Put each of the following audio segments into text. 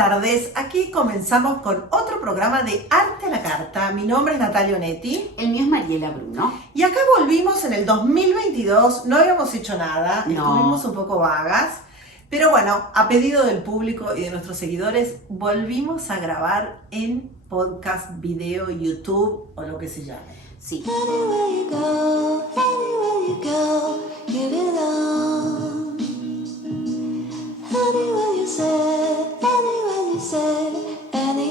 tardes, aquí comenzamos con otro programa de Arte a la Carta. Mi nombre es Natalia Onetti. El mío es Mariela Bruno. Y acá volvimos en el 2022, no habíamos hecho nada, estuvimos un poco vagas. Pero bueno, a pedido del público y de nuestros seguidores, volvimos a grabar en podcast, video, YouTube o lo que se llame. Sí. Anywhere you go, give it all. Anywhere you say, anywhere.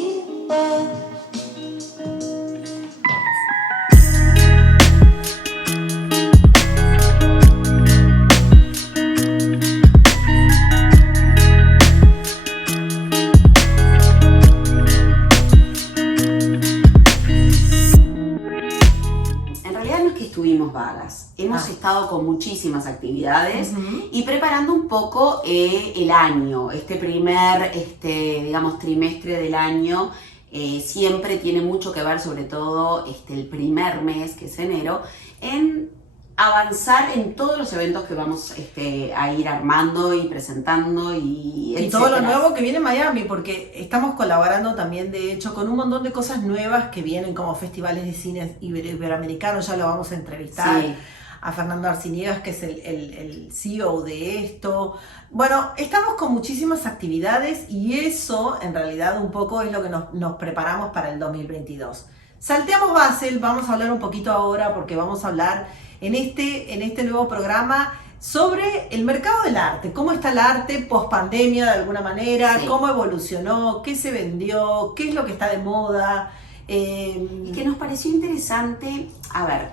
Estuvimos vagas, hemos estado con muchísimas actividades y preparando un poco el año, este primer digamos, trimestre del año. Siempre tiene mucho que ver, sobre todo el primer mes, que es enero, en avanzar en todos los eventos que vamos a ir armando y presentando y todo lo nuevo que viene en Miami, porque estamos colaborando también, de hecho, con un montón de cosas nuevas que vienen, como festivales de cine iberoamericanos. Ya lo vamos a entrevistar, sí, a Fernando Arciniegas, que es el CEO de esto. Bueno, estamos con muchísimas actividades y eso en realidad un poco es lo que nos preparamos para el 2022. Salteamos Basel, vamos a hablar un poquito ahora, porque vamos a hablar en este nuevo programa sobre el mercado del arte, cómo está el arte post pandemia de alguna manera, sí, cómo evolucionó, qué se vendió, qué es lo que está de moda. Y que nos pareció interesante,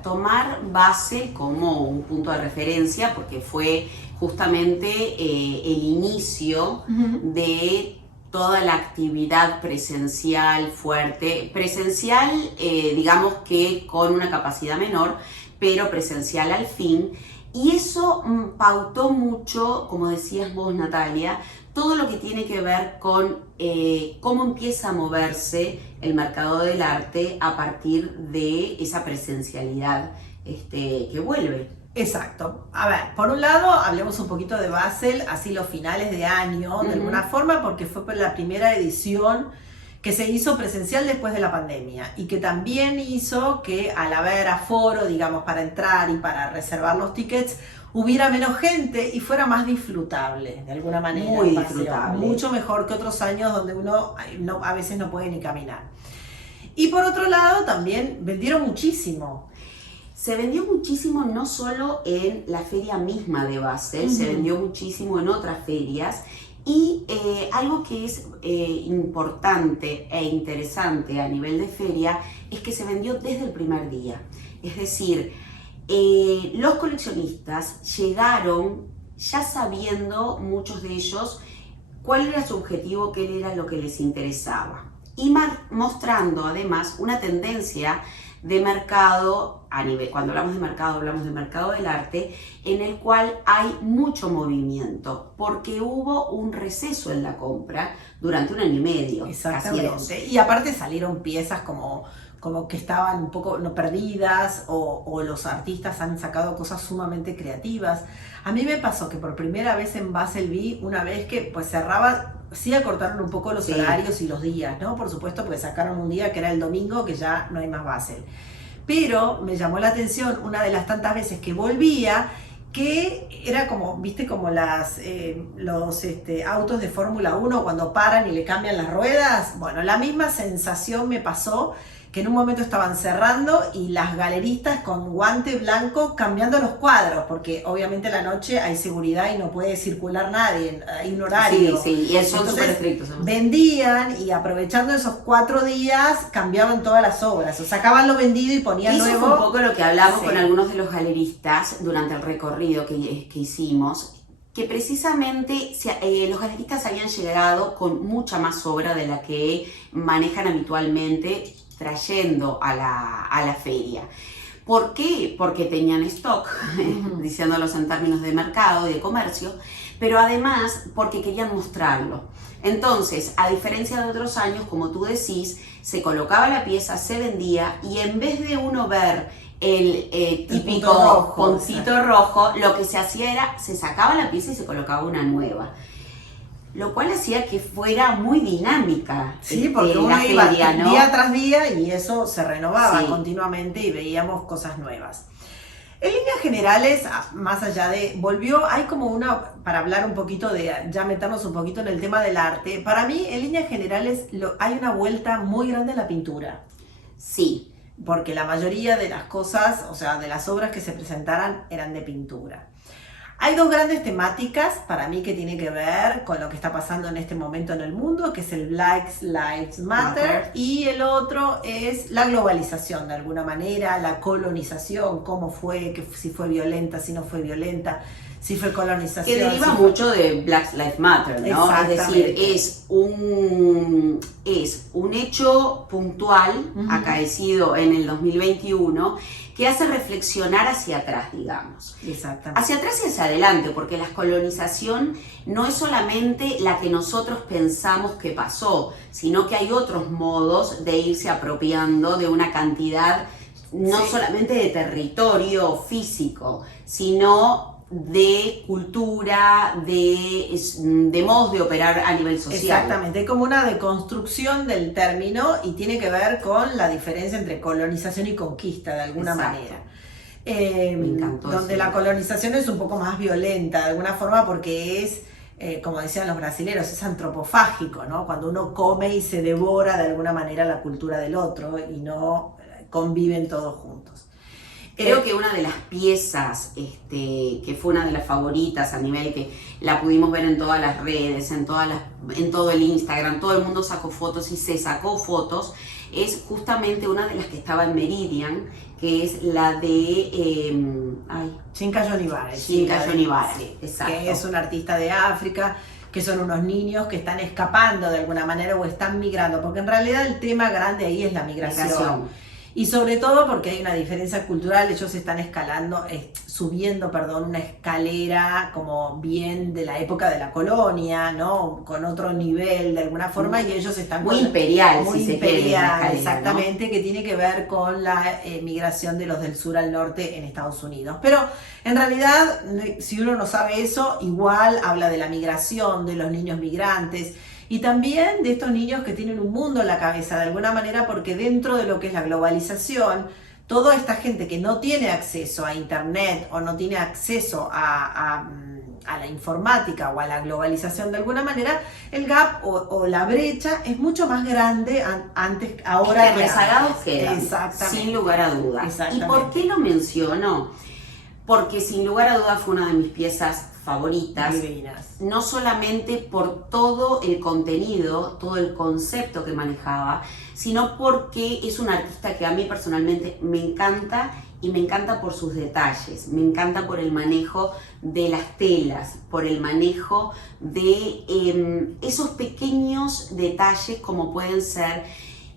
tomar Basel como un punto de referencia, porque fue justamente el inicio de toda la actividad presencial fuerte, digamos que con una capacidad menor, pero presencial al fin, y eso pautó mucho, como decías vos, Natalia, todo lo que tiene que ver con cómo empieza a moverse el mercado del arte a partir de esa presencialidad que vuelve. Exacto. A ver, por un lado, hablemos un poquito de Basel, así los finales de año, de alguna forma, porque fue la primera edición que se hizo presencial después de la pandemia y que también hizo que, al haber aforo, digamos, para entrar y para reservar los tickets, hubiera menos gente y fuera más disfrutable, de alguna manera. Muy disfrutable. Mucho mejor que otros años donde uno a veces no puede ni caminar. Y por otro lado, también vendieron muchísimo. Se vendió muchísimo no solo en la feria misma de Basel, se vendió muchísimo en otras ferias. Y algo que es importante e interesante a nivel de feria es que se vendió desde el primer día. Es decir, los coleccionistas llegaron ya sabiendo, muchos de ellos, cuál era su objetivo, qué era lo que les interesaba. Y mostrando además una tendencia de mercado, cuando hablamos de mercado del arte, en el cual hay mucho movimiento, porque hubo un receso en la compra durante 1 año y medio. Exactamente. Y aparte salieron piezas como que estaban un poco perdidas, o los artistas han sacado cosas sumamente creativas. A mí me pasó que por primera vez en Basel vi una vez que pues cerraba. Sí, acortaron un poco los horarios y los días, ¿no? Por supuesto, porque sacaron un día que era el domingo, que ya no hay más Basel. Pero me llamó la atención una de las tantas veces que volvía, que era como, viste, como los autos de Fórmula 1 cuando paran y le cambian las ruedas. Bueno, la misma sensación me pasó, que en un momento estaban cerrando y las galeristas con guante blanco cambiando los cuadros, porque obviamente a la noche hay seguridad y no puede circular nadie, hay un horario. Sí, y son súper estrictos. Vendían y aprovechando esos 4 días cambiaban todas las obras, o sacaban lo vendido y ponían nuevo. Eso fue un poco lo que hablamos con algunos de los galeristas durante el recorrido que hicimos, que precisamente los galeristas habían llegado con mucha más obra de la que manejan habitualmente, trayendo a la feria. ¿Por qué? Porque tenían stock, diciéndolos en términos de mercado y de comercio, pero además porque querían mostrarlo. Entonces, a diferencia de otros años, como tú decís, se colocaba la pieza, se vendía, y en vez de uno ver el típico puntito rojo, lo que se hacía era, se sacaba la pieza y se colocaba una nueva. lo cual hacía que fuera muy dinámica Sí, porque uno la iba feria, ¿no? día tras día y eso se renovaba Sí. continuamente y veíamos cosas nuevas. En líneas generales, más allá de, volvió, hay como una, para hablar un poquito de, ya meternos un poquito en el tema del arte, para mí en líneas generales hay una vuelta muy grande a la pintura, Sí, porque la mayoría de las cosas, o sea, de las obras que se presentaran eran de pintura. Hay dos grandes temáticas para mí que tienen que ver con lo que está pasando en este momento en el mundo, que es el Black Lives Matter, y el otro es la globalización de alguna manera, la colonización, cómo fue, que si fue violenta, si no fue violenta, si fue colonización. que deriva si fue... mucho de Black Lives Matter, ¿no? Es decir, es un hecho puntual, acaecido en el 2021, que hace reflexionar hacia atrás, digamos. Exactamente. Hacia atrás y hacia adelante, porque la colonización no es solamente la que nosotros pensamos que pasó, sino que hay otros modos de irse apropiando de una cantidad, no Sí. solamente de territorio físico, sino de cultura, de modos de operar a nivel social. Exactamente, hay como una deconstrucción del término y tiene que ver con la diferencia entre colonización y conquista de alguna Exacto. manera. Me encantó Donde eso. la colonización es un poco más violenta de alguna forma porque es, como decían los brasileros, es antropofágico, ¿no? Cuando uno come y se devora de alguna manera la cultura del otro y no conviven todos juntos. Creo que una de las piezas, que fue una de las favoritas a nivel que la pudimos ver en todas las redes, en todo el Instagram, todo el mundo sacó fotos y se sacó fotos, es justamente una de las que estaba en Meridian, que es la de Chinka Yonibara. Chinka Yonibara, Sí, exacto. que es un artista de África, que son unos niños que están escapando de alguna manera o están migrando, porque en realidad el tema grande ahí es la migración. Y sobre todo porque hay una diferencia cultural, ellos están subiendo, una escalera como bien de la época de la colonia, ¿no? Con otro nivel de alguna forma y ellos están... Muy imperial, muy si se quiere, imperial, la escalera, exactamente, ¿no? que tiene que ver con la migración de los del sur al norte en Estados Unidos. Pero en realidad, si uno no sabe eso, igual habla de la migración, de los niños migrantes, y también de estos niños que tienen un mundo en la cabeza de alguna manera, porque dentro de lo que es la globalización, toda esta gente que no tiene acceso a internet o no tiene acceso a la informática o a la globalización de alguna manera, el gap o la brecha es mucho más grande ahora que rezagados quedan, Exactamente. sin lugar a dudas. ¿Y Exactamente. por qué lo menciono? Porque sin lugar a dudas fue una de mis piezas favoritas, Divinas. no solamente por todo el contenido, todo el concepto que manejaba, sino porque es un artista que a mí personalmente me encanta y me encanta por sus detalles, me encanta por el manejo de las telas, por el manejo de esos pequeños detalles como pueden ser.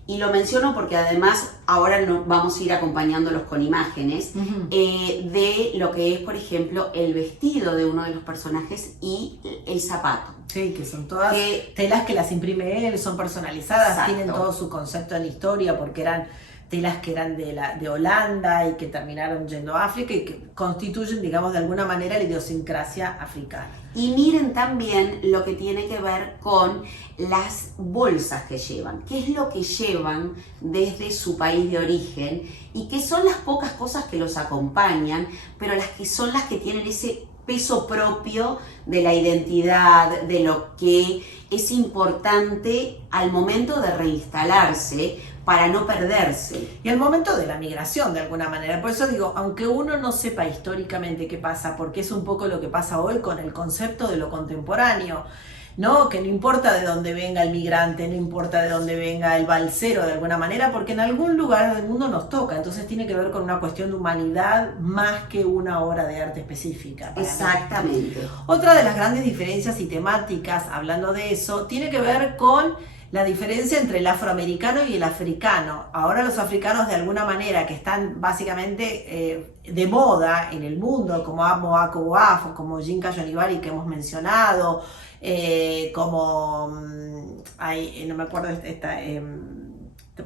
Y lo menciono porque además ahora vamos a ir acompañándolos con imágenes de lo que es, por ejemplo, el vestido de uno de los personajes y el zapato. Sí, que son todas telas que las imprime él, son personalizadas, Exacto. tienen todo su concepto en la historia porque eran telas que eran de Holanda y que terminaron yendo a África y que constituyen, digamos, de alguna manera la idiosincrasia africana. Y miren también lo que tiene que ver con las bolsas que llevan, qué es lo que llevan desde su país de origen y que son las pocas cosas que los acompañan, pero las que son las que tienen ese peso propio de la identidad, de lo que es importante al momento de reinstalarse para no perderse. Y el momento de la migración, de alguna manera. Por eso digo, aunque uno no sepa históricamente qué pasa, porque es un poco lo que pasa hoy con el concepto de lo contemporáneo, ¿no? Que no importa de dónde venga el migrante, no importa de dónde venga el balsero de alguna manera, porque en algún lugar del mundo nos toca, entonces tiene que ver con una cuestión de humanidad más que una obra de arte específica. Exactamente. Otra de las grandes diferencias y temáticas, hablando de eso, tiene que ver con la diferencia entre el afroamericano y el africano. Ahora los africanos de alguna manera que están básicamente de moda en el mundo, como Amo Ako Boafo, como Yinka Yonibari que hemos mencionado, como no me acuerdo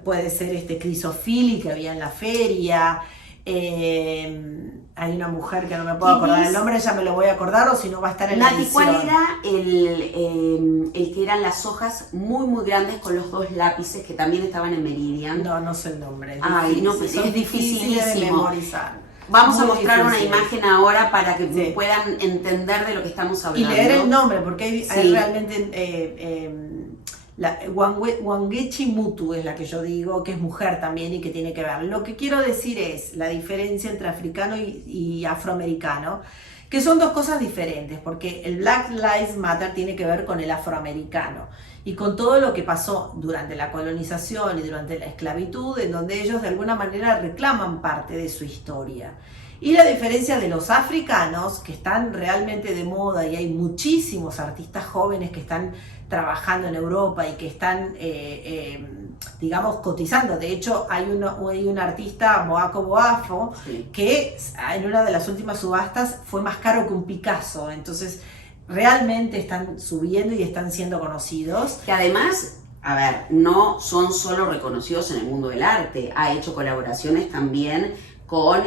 puede ser Crisofili que había en la feria, Hay una mujer que no me puedo acordar el nombre, ya me lo voy a acordar, o si no va a estar en la Nati, edición. ¿cuál era el que eran las hojas muy muy grandes con los 2 lápices que también estaban en Meridian? No sé el nombre. Ay, no, pues son es difíciles de dificilísimo. memorizar. Vamos a Muy mostrar una difíciles. imagen ahora para que Sí. puedan entender de lo que estamos Y hablando. leer el nombre, porque hay Sí. realmente... Wangechi Mutu es la que yo digo, que es mujer también y que tiene que ver. Lo que quiero decir es la diferencia entre africano y afroamericano, que son 2 cosas diferentes, porque el Black Lives Matter tiene que ver con el afroamericano y con todo lo que pasó durante la colonización y durante la esclavitud, en donde ellos de alguna manera reclaman parte de su historia. Y la diferencia de los africanos, que están realmente de moda y hay muchísimos artistas jóvenes que están trabajando en Europa y que están, digamos, cotizando. De hecho, hay un artista, Moako Boafo, Sí. que en una de las últimas subastas fue más caro que un Picasso. Entonces, realmente están subiendo y están siendo conocidos. Que además, a ver, no son solo reconocidos en el mundo del arte, ha hecho colaboraciones también con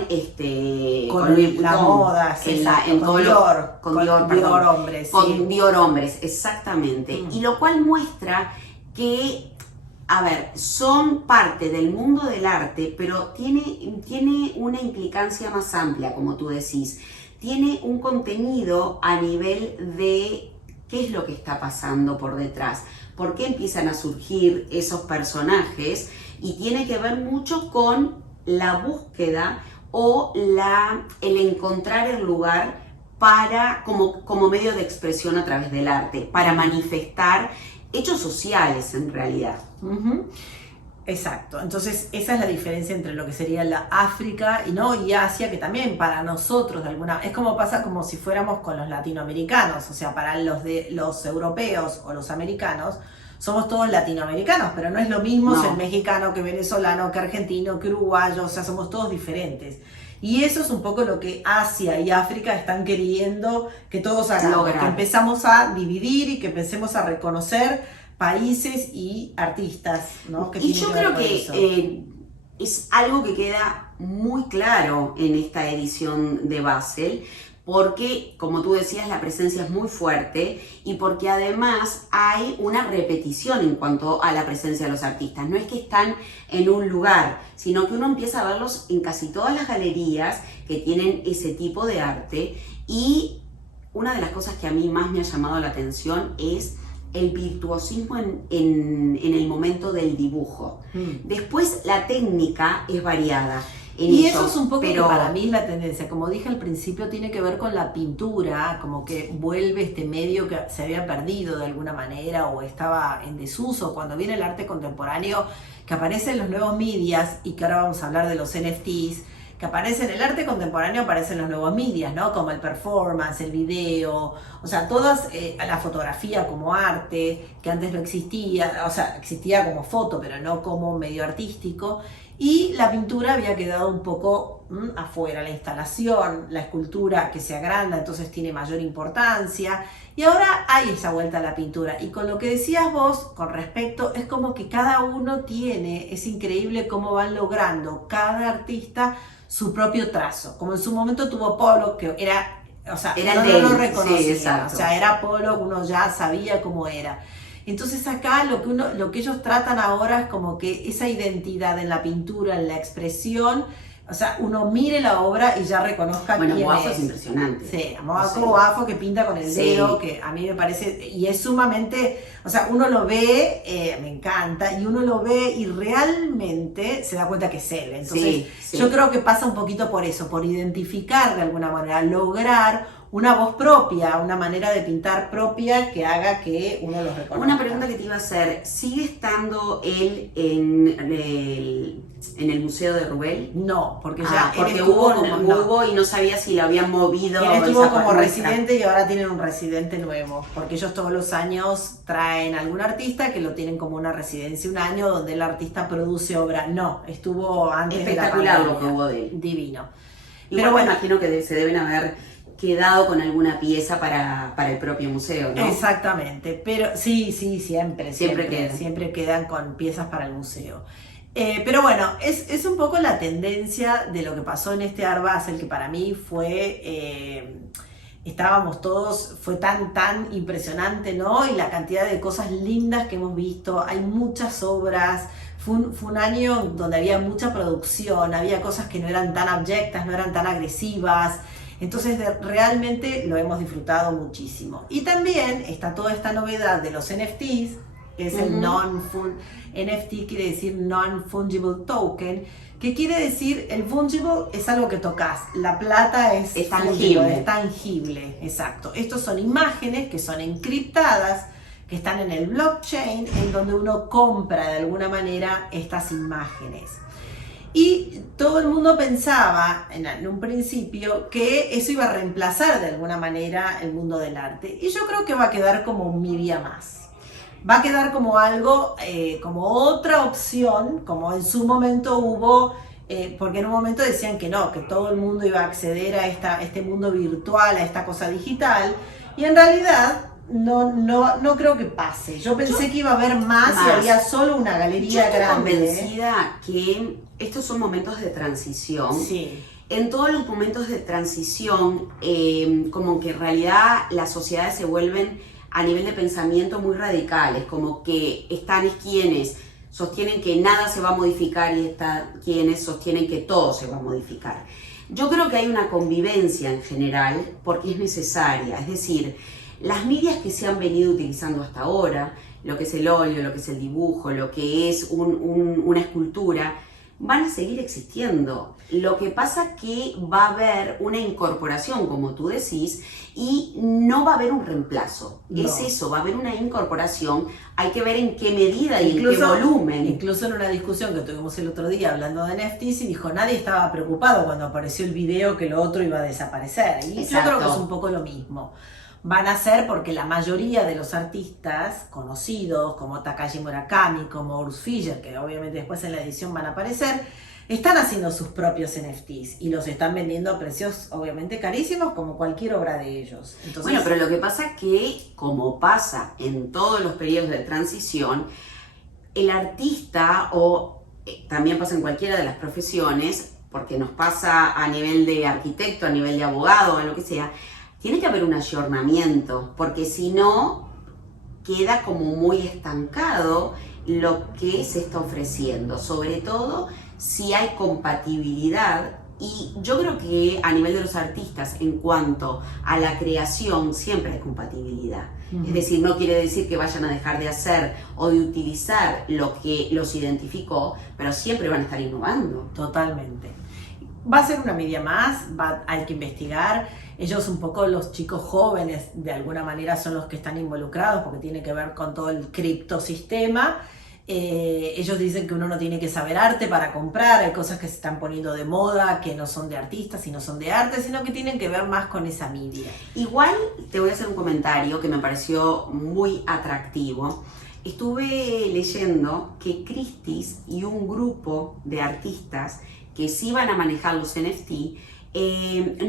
Con Louis la Vuitton, moda, en con todo lo- Dior, con Dior, perdón. Dior hombres. Con sí. Dior Hombres, exactamente. Mm. Y lo cual muestra que, a ver, son parte del mundo del arte, pero tiene una implicancia más amplia, como tú decís. Tiene un contenido a nivel de qué es lo que está pasando por detrás, por qué empiezan a surgir esos personajes, y tiene que ver mucho con la búsqueda o el encontrar el lugar para, como medio de expresión a través del arte, para manifestar hechos sociales en realidad. Ujú. Exacto, entonces esa es la diferencia entre lo que sería la África y Asia, que también para nosotros de alguna es como pasa como si fuéramos con los latinoamericanos, o sea, para los europeos o los americanos somos todos latinoamericanos, pero no es lo mismo No. ser mexicano que venezolano, que argentino, que uruguayo, o sea, somos todos diferentes. Y eso es un poco lo que Asia y África están queriendo que todos hagamos, Lograr. que empezamos a dividir y que empecemos a reconocer países y artistas, ¿no? Que Y tienen yo ver creo con que eso. es algo que queda muy claro en esta edición de Basel, porque, como tú decías, la presencia es muy fuerte y porque además hay una repetición en cuanto a la presencia de los artistas. No es que están en un lugar, sino que uno empieza a verlos en casi todas las galerías que tienen ese tipo de arte. Y una de las cosas que a mí más me ha llamado la atención es el virtuosismo en el momento del dibujo. Después la técnica es variada. Y eso es un poco pero que para mí es la tendencia, como dije al principio, tiene que ver con la pintura, como que vuelve este medio que se había perdido de alguna manera o estaba en desuso. Cuando viene el arte contemporáneo, que aparece en los nuevos medias, y que ahora vamos a hablar de los NFTs, que aparece en el arte contemporáneo, aparecen los nuevos medias, ¿no? Como el performance, el video, o sea, todas, la fotografía como arte, que antes no existía, o sea, existía como foto, pero no como medio artístico. Y la pintura había quedado un poco afuera, la instalación, la escultura que se agranda, entonces tiene mayor importancia. Y ahora hay esa vuelta a la pintura. Y con lo que decías vos con respecto, es como que cada uno tiene, es increíble cómo van logrando cada artista su propio trazo. Como en su momento tuvo Pollock, que era, o sea, Era no, de él, lo sí, reconocía, exacto. o sea, era Pollock, uno ya sabía cómo era. Entonces acá lo que ellos tratan ahora es como que esa identidad en la pintura, en la expresión, o sea, uno mire la obra y ya reconozca bueno, quién Boafo es. es impresionante. Sí, Moako Sí. Boafo que pinta con el Sí. dedo, que a mí me parece, y es sumamente, o sea, uno lo ve, me encanta, y uno lo ve y realmente se da cuenta que es él. Entonces, Sí, sí. yo creo que pasa un poquito por eso, por identificar de alguna manera, lograr una voz propia, una manera de pintar propia que haga que uno los reconozca. Una pregunta que te iba a hacer, ¿sigue estando él en el Museo de Rubel? No, porque ya Porque él estuvo hubo y no sabía si lo habían movido. Él estuvo esa como muestra. residente y ahora tienen un residente nuevo, porque ellos todos los años traen a algún artista que lo tienen como una residencia un año donde el artista produce obra. No, estuvo antes de la Espectacular lo pandemia. que hubo de él. Divino. Igual Pero bueno, imagino que se deben haber quedado con alguna pieza para el propio museo, ¿no? exactamente, pero sí, siempre Siempre quedan. siempre quedan con piezas para el museo. Pero bueno, es un poco la tendencia de lo que pasó en este Art Basel, que para mí fue, estábamos todos, fue tan impresionante, ¿no? Y la cantidad de cosas lindas que hemos visto, hay muchas obras, fue un año donde había mucha producción, había cosas que no eran tan abyectas, no eran tan agresivas, entonces realmente lo hemos disfrutado muchísimo. Y también está toda esta novedad de los NFTs, que es el NFT quiere decir Non-Fungible Token, que quiere decir, el fungible es algo que tocas, la plata es tangible. Es tangible, exacto. Estos son imágenes que son encriptadas, que están en el blockchain, en donde uno compra de alguna manera estas imágenes. Y todo el mundo pensaba en un principio que eso iba a reemplazar de alguna manera el mundo del arte. Y yo creo que va a quedar como un media más. Va a quedar como algo, como otra opción, como en su momento hubo, porque en un momento decían que no, que todo el mundo iba a acceder a este mundo virtual, a esta cosa digital, y en realidad no creo que pase. Yo pensé que iba a haber más y había solo una galería grande. Yo estoy convencida que estos son momentos de transición. Sí. En todos los momentos de transición, como que en realidad las sociedades se vuelven a nivel de pensamiento muy radicales, como que están quienes sostienen que nada se va a modificar y están quienes sostienen que todo se va a modificar. Yo creo que hay una convivencia en general porque es necesaria, es decir, las medias que se han venido utilizando hasta ahora, lo que es el óleo, lo que es el dibujo, lo que es una escultura, van a seguir existiendo. Lo que pasa que va a haber una incorporación, como tú decís, y no va a haber un reemplazo. No. Es eso, va a haber una incorporación. Hay que ver en qué medida y en qué volumen. Incluso en una discusión que tuvimos el otro día hablando de NFTs, y dijo, nadie estaba preocupado cuando apareció el video que lo otro iba a desaparecer. Y Exacto. yo creo que es un poco lo mismo. Van a ser porque la mayoría de los artistas conocidos, como Takashi Murakami, como Urs Fischer, que obviamente después en la edición van a aparecer, están haciendo sus propios NFTs y los están vendiendo a precios obviamente carísimos, como cualquier obra de ellos. Entonces, bueno, pero lo que pasa es que, como pasa en todos los periodos de transición, el artista, o también pasa en cualquiera de las profesiones, porque nos pasa a nivel de arquitecto, a nivel de abogado, a lo que sea, tiene que haber un ayornamiento, porque si no, queda como muy estancado lo que se está ofreciendo, sobre todo si hay compatibilidad. Y yo creo que a nivel de los artistas, en cuanto a la creación, siempre hay compatibilidad. Es decir, no quiere decir que vayan a dejar de hacer o de utilizar lo que los identificó, pero siempre van a estar innovando. Totalmente. Va a ser una media más, hay que investigar. Ellos un poco, los chicos jóvenes, de alguna manera son los que están involucrados porque tiene que ver con todo el criptosistema. Ellos dicen que uno no tiene que saber arte para comprar, hay cosas que se están poniendo de moda, que no son de artistas y no son de arte, sino que tienen que ver más con esa media. Igual te voy a hacer un comentario que me pareció muy atractivo. Estuve leyendo que Christie's y un grupo de artistas que sí van a manejar los NFT,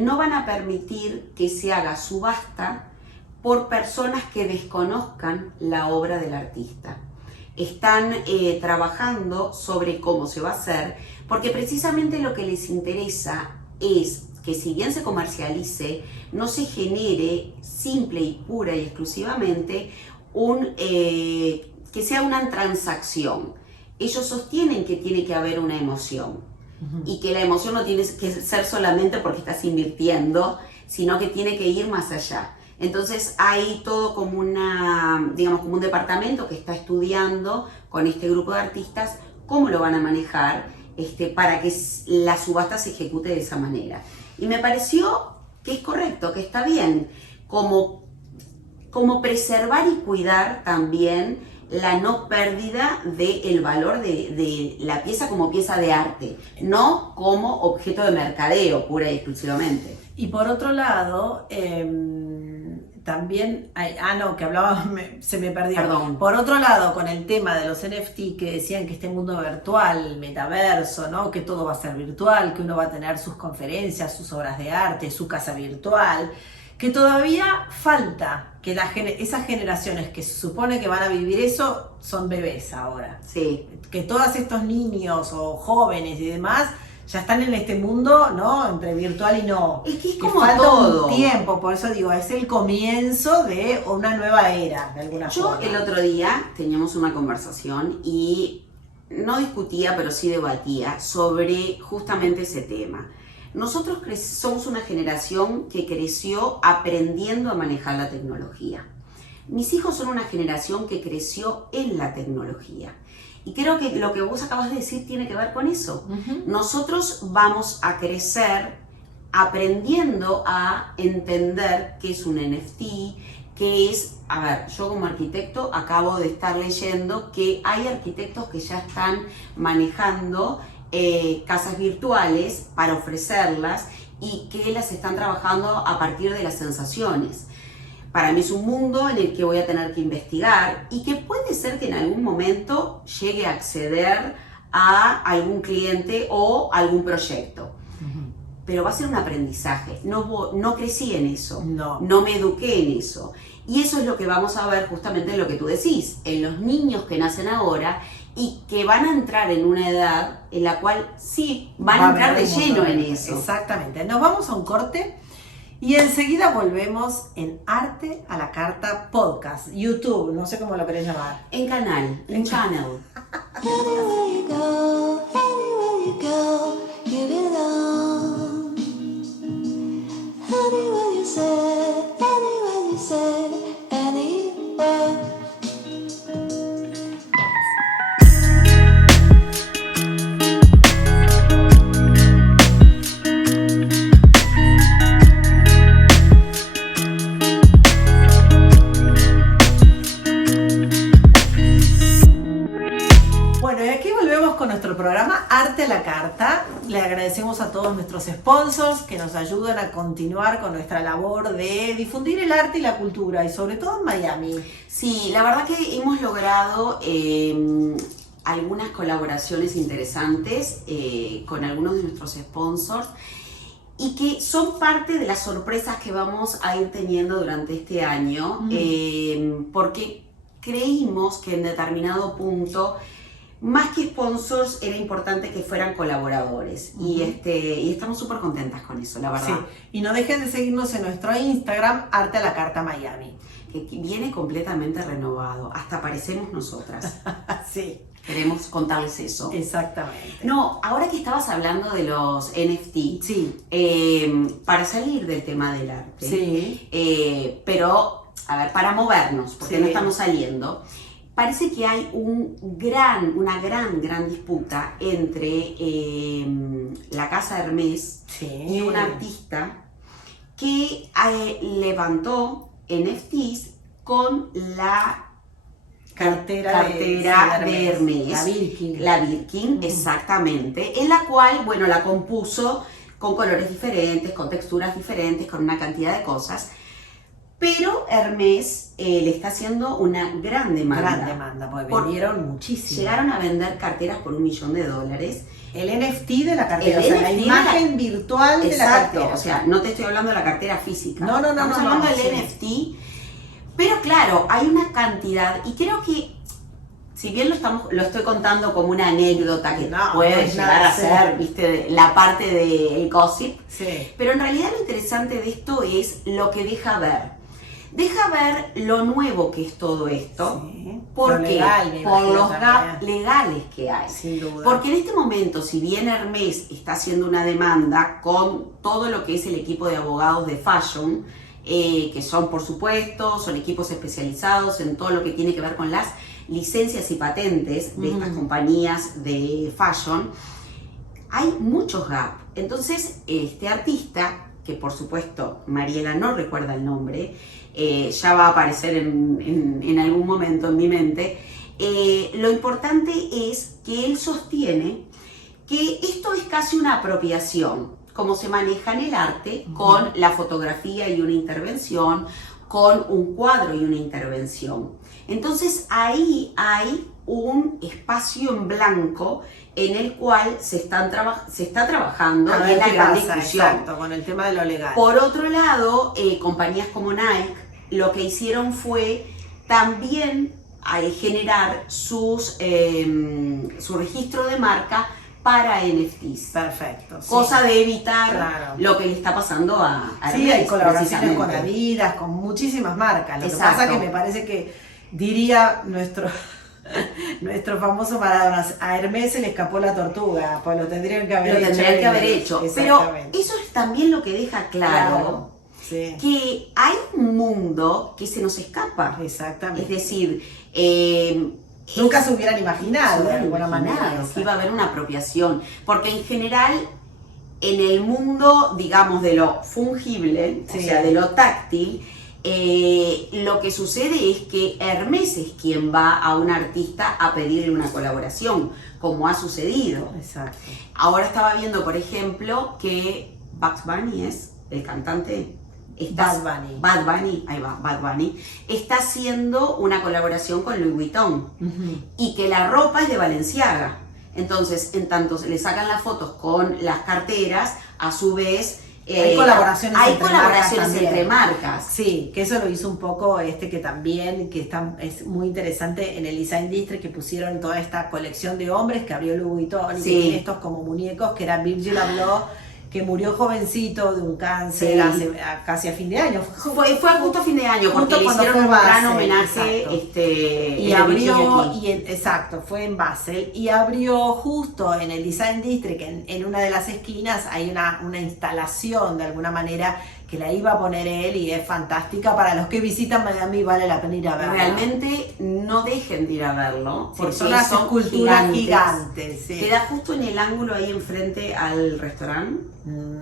no van a permitir que se haga subasta por personas que desconozcan la obra del artista. Están trabajando sobre cómo se va a hacer, porque precisamente lo que les interesa es que, si bien se comercialice, no se genere simple y pura y exclusivamente que sea una transacción. Ellos sostienen que tiene que haber una emoción. Y que la emoción no tiene que ser solamente porque estás invirtiendo, sino que tiene que ir más allá. Entonces hay todo como como un departamento que está estudiando con este grupo de artistas cómo lo van a manejar para que la subasta se ejecute de esa manera. Y me pareció que es correcto, que está bien, como preservar y cuidar también la no pérdida del valor de la pieza como pieza de arte, no como objeto de mercadeo pura y exclusivamente. Y por otro lado, también, que hablaba, se me perdió. Perdón. Por otro lado, con el tema de los NFT, que decían que este mundo virtual, metaverso, ¿no? Que todo va a ser virtual, que uno va a tener sus conferencias, sus obras de arte, su casa virtual, que todavía falta que esas generaciones que se supone que van a vivir eso son bebés ahora. Sí. Que todos estos niños o jóvenes y demás ya están en este mundo, ¿no? Entre virtual y no. Es que es Que como falta todo. un tiempo, por eso digo, es el comienzo de una nueva era, de alguna Yo forma. el otro día teníamos una conversación y no discutía, pero sí debatía sobre justamente ese tema. Nosotros somos una generación que creció aprendiendo a manejar la tecnología. Mis hijos son una generación que creció en la tecnología. Y creo que lo que vos acabas de decir tiene que ver con eso. Ujú. Nosotros vamos a crecer aprendiendo a entender qué es un NFT, qué es, a ver, yo como arquitecto acabo de estar leyendo que hay arquitectos que ya están manejando casas virtuales para ofrecerlas y que las están trabajando a partir de las sensaciones. Para mí es un mundo en el que voy a tener que investigar y que puede ser que en algún momento llegue a acceder a algún cliente o algún proyecto. Pero va a ser un aprendizaje. No crecí en eso, No. no me eduqué en eso. Y eso es lo que vamos a ver justamente en lo que tú decís, en los niños que nacen ahora y que van a entrar en una edad en la cual sí van a entrar de lleno en eso. Exactamente. Nos vamos a un corte y enseguida volvemos en Arte a la Carta Podcast, YouTube, no sé cómo lo querés llamar. En canal, en channel. Anywhere you go, give it on. Anywhere you say, anywhere. Bueno, y aquí volvemos con nuestro programa Arte a la Carta. Le agradecemos a todos nuestros sponsors que nos ayudan a continuar con nuestra labor de difundir el arte y la cultura, y sobre todo en Miami. Sí, la verdad que hemos logrado algunas colaboraciones interesantes con algunos de nuestros sponsors y que son parte de las sorpresas que vamos a ir teniendo durante este año, porque creímos que en determinado punto, más que sponsors, era importante que fueran colaboradores. Y estamos súper contentas con eso, la verdad. Sí. Y no dejen de seguirnos en nuestro Instagram, Arte a la Carta Miami. Que viene completamente renovado, hasta parecemos nosotras. Sí, Queremos contarles eso. exactamente. No, ahora que estabas hablando de los NFT, Sí, para salir del tema del arte, sí. pero, a ver, para movernos, porque Sí. no estamos saliendo, parece que hay una gran disputa entre la casa Hermès Sí. y un artista que levantó NFTs con la Cartera de Hermès. La Birkin. La Birkin, exactamente, en la cual, bueno, la compuso con colores diferentes, con texturas diferentes, con una cantidad de cosas, pero Hermès le está haciendo una gran demanda. Gran demanda, porque vendieron muchísimo. Llegaron a vender carteras por $1 millón. El NFT de la cartera, El o sea, la NFT de imagen virtual de la Exacto, cartera. o sea, no te estoy hablando de la cartera física. No, Estamos hablando del sí. NFT. Pero claro, hay una cantidad, y creo que, si bien lo estoy contando como una anécdota que No, puede no es llegar nada a ser, viste, la parte del gossip, Sí. pero en realidad lo interesante de esto es lo que deja ver. Deja ver lo nuevo que es todo esto. Sí. ¿Por Lo qué? legal, me Por imagino los también. gaps legales que hay. Sin duda. Porque en este momento, si bien Hermès está haciendo una demanda con todo lo que es el equipo de abogados de fashion, que son, por supuesto, son equipos especializados en todo lo que tiene que ver con las licencias y patentes de estas compañías de fashion, hay muchos gaps. Entonces, este artista, que por supuesto Mariela no recuerda el nombre, ya va a aparecer en algún momento en mi mente, lo importante es que él sostiene que esto es casi una apropiación, como se maneja en el arte, con la fotografía y una intervención, con un cuadro y una intervención. Entonces ahí hay un espacio en blanco en el cual se está trabajando A y ver es la qué gran pasa, discusión. exacto, con el tema de lo legal. Por otro lado, compañías como Nike lo que hicieron fue también generar su registro de marca para NFTs. Perfecto. Sí. Cosa de evitar Claro. lo que le está pasando a Sí, Hermès, hay colaboraciones con precisamente. Adidas, con muchísimas marcas. Lo que Exacto. pasa que me parece que diría nuestro famoso Maradona, a Hermès se le escapó la tortuga, pues lo tendrían que haber Lo hecho. tendrían que haber hecho. Pero Exactamente. eso es también lo que deja claro Sí, que hay un mundo que se nos escapa. exactamente. Es decir, Nunca se hubieran imaginado de hubieran alguna imaginado manera. que iba a haber una apropiación, porque en general en el mundo, digamos, de lo fungible, Sí. o sea, de lo táctil, lo que sucede es que Hermès es quien va a un artista a pedirle una colaboración, como ha sucedido. Exacto. Ahora estaba viendo, por ejemplo, que Bugs Bunny es el cantante. Bad Bunny. Bad Bunny, ahí va, Bad Bunny, está haciendo una colaboración con Louis Vuitton Ujú. y que la ropa es de Balenciaga. Entonces, en tanto se le sacan las fotos con las carteras, a su vez Hay colaboraciones hay entre colaboraciones marcas también. entre marcas. Sí, que eso lo hizo un poco que también, es muy interesante en el Design District, que pusieron toda esta colección de hombres que abrió Louis Vuitton y Sí. que tiene estos como muñecos, que era Virgil Abloh, que murió jovencito de un cáncer Sí. casi a fin de año. Fue justo a fin de año, porque Justo le cuando hicieron un fue gran Basel, homenaje exacto. en Y el abrió, Virginia Key. exacto, fue en Basel, y abrió justo en el Design District, en una de las esquinas, hay una instalación de alguna manera que la iba a poner él y es fantástica. Para los que visitan Miami vale la pena ir a verla. Realmente no dejen de ir a verlo, Sí, porque son unas esculturas gigantes. Sí. Queda justo en el ángulo ahí enfrente al restaurante.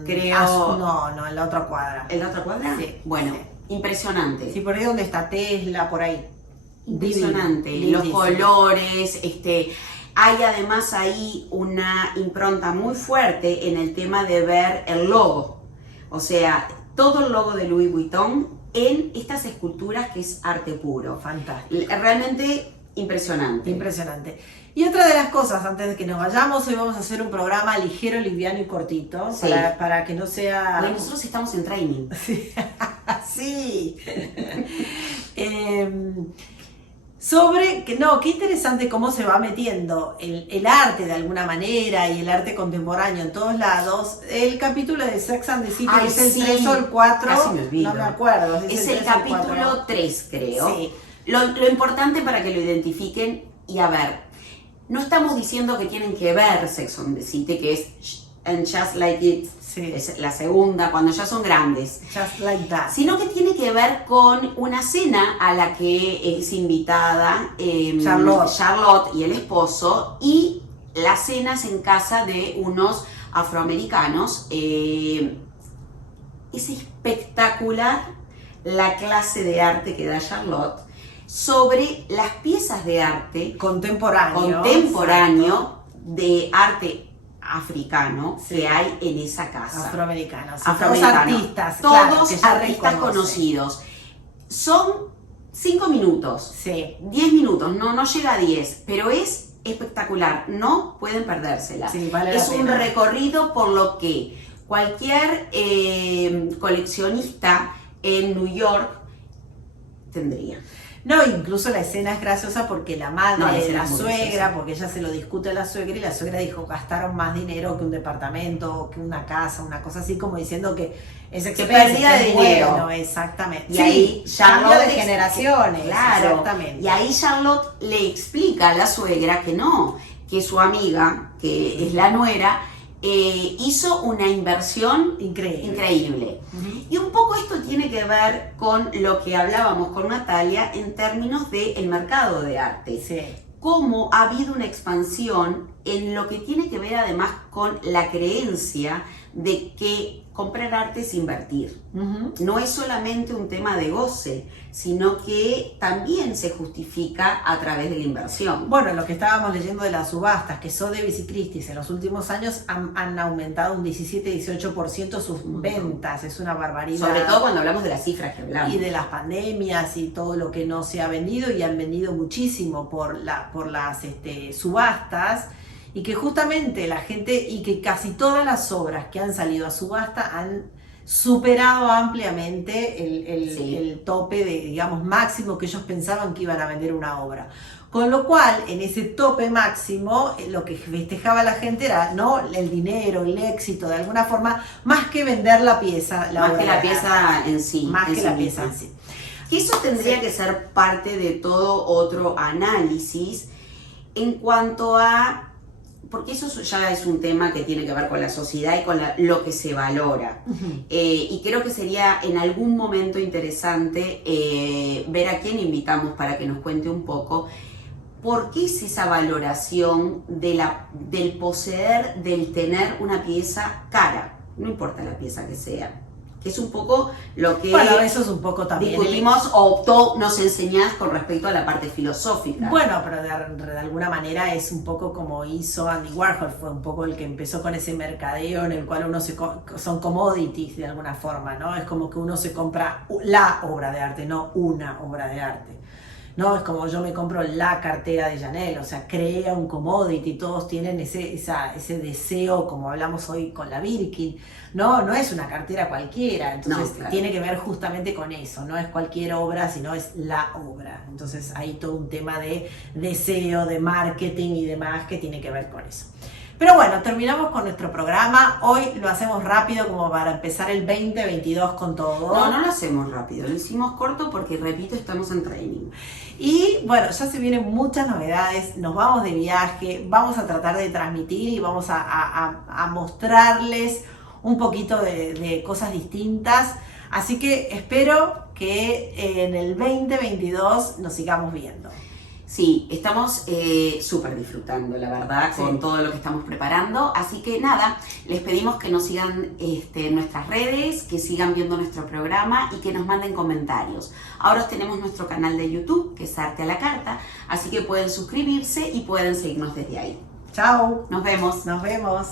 Creo- No, en la otra cuadra. ¿En la otra cuadra? Sí, Bueno, sí. impresionante. Sí, por ahí donde está Tesla, por ahí. Impresionante. Divino, Los lindísimo. colores, hay además ahí una impronta muy fuerte en el tema de ver el logo. O sea, todo el logo de Louis Vuitton en estas esculturas que es arte puro. Fantástico. Realmente impresionante. Impresionante. Y otra de las cosas, antes de que nos vayamos, hoy vamos a hacer un programa ligero, liviano y cortito, Sí. para que no sea... Bueno, nosotros estamos en training. Sí. Sí. Sobre, qué interesante cómo se va metiendo el arte de alguna manera y el arte contemporáneo en todos lados. El capítulo de Sex and the City, Ay, que es el sí. 3 o el 4, Casi me olvido. no me acuerdo. si Es el 3 o el 4. capítulo 3, creo. Sí. Lo importante para que lo identifiquen, y a ver, no estamos diciendo que tienen que ver Sex and the City, que es And Just Like It, Sí. es la segunda, cuando ya son grandes, Just like that. sino que tiene que ver con una cena a la que es invitada Charlotte y el esposo, y la cena es en casa de unos afroamericanos. Es espectacular la clase de arte que da Charlotte sobre las piezas de arte Contemporáneo. de arte africano Sí. que hay en esa casa. Afroamericanos. Afroamericano. Todos artistas. Todos claro, que ya artistas reconocen. conocidos. Son 5 minutos, Sí. 10 minutos, no llega a 10, pero es espectacular, no pueden perdérsela. Sí, vale la Es un pena. recorrido por lo que cualquier coleccionista en New York tendría. No, incluso la escena es graciosa porque la madre No, la de escena la es muy suegra, graciosa. porque ella se lo discute a la suegra y la suegra dijo gastaron más dinero que un departamento, que una casa, una cosa así, como diciendo que es pérdida de dinero. Bueno, exactamente. Y ahí cambio de Charlotte generaciones. Claro. Exactamente. Y ahí Charlotte le explica a la suegra que no, que su amiga, que es la nuera, hizo una inversión Increíble. increíble. Ujú. Y un poco esto tiene que ver con lo que hablábamos con Natalia en términos del mercado de arte. Sí. Cómo ha habido una expansión en lo que tiene que ver además con la creencia de que comprar arte es invertir. No es solamente un tema de goce, sino que también se justifica a través de la inversión. Bueno, lo que estábamos leyendo de las subastas, que Sotheby's y Christie's en los últimos años han aumentado un 17-18% sus ventas, es una barbaridad. Sobre todo cuando hablamos de las cifras que hablamos. Y de las pandemias y todo lo que no se ha vendido, y han vendido muchísimo por las subastas, y que justamente la gente, y que casi todas las obras que han salido a subasta han superado ampliamente el tope de, digamos, máximo que ellos pensaban que iban a vender una obra. Con lo cual, en ese tope máximo, lo que festejaba la gente era, ¿no?, el dinero, el éxito, de alguna forma, más que vender la pieza. Más que la pieza en sí. Más que la pieza en sí. Y eso tendría que ser parte de todo otro análisis en cuanto a... Porque eso ya es un tema que tiene que ver con la sociedad y con lo que se valora. Y creo que sería en algún momento interesante ver a quién invitamos para que nos cuente un poco por qué es esa valoración del poseer, del tener una pieza cara, no importa la pieza que sea. Que es un poco lo que eso es un poco también discutimos o nos enseñás con respecto a la parte filosófica. Bueno, pero de alguna manera es un poco como hizo Andy Warhol, fue un poco el que empezó con ese mercadeo en el cual son commodities de alguna forma, ¿no? Es como que uno se compra la obra de arte, no una obra de arte. No, es como yo me compro la cartera de Chanel, o sea, crea un commodity, todos tienen ese deseo, como hablamos hoy con la Birkin, no es una cartera cualquiera, entonces claro. Tiene que ver justamente con eso, no es cualquier obra, sino es la obra, entonces hay todo un tema de deseo, de marketing y demás que tiene que ver con eso. Pero bueno, terminamos con nuestro programa. Hoy lo hacemos rápido como para empezar el 2022 con todo. No lo hacemos rápido, lo hicimos corto porque, repito, estamos en training. Y bueno, ya se vienen muchas novedades, nos vamos de viaje, vamos a tratar de transmitir y vamos a mostrarles un poquito de cosas distintas. Así que espero que en el 2022 nos sigamos viendo. Sí, estamos súper disfrutando, la verdad, con todo lo que estamos preparando. Así que nada, les pedimos que nos sigan en nuestras redes, que sigan viendo nuestro programa y que nos manden comentarios. Ahora tenemos nuestro canal de YouTube, que es Arte a la Carta, así que pueden suscribirse y pueden seguirnos desde ahí. Chao. Nos vemos. Nos vemos.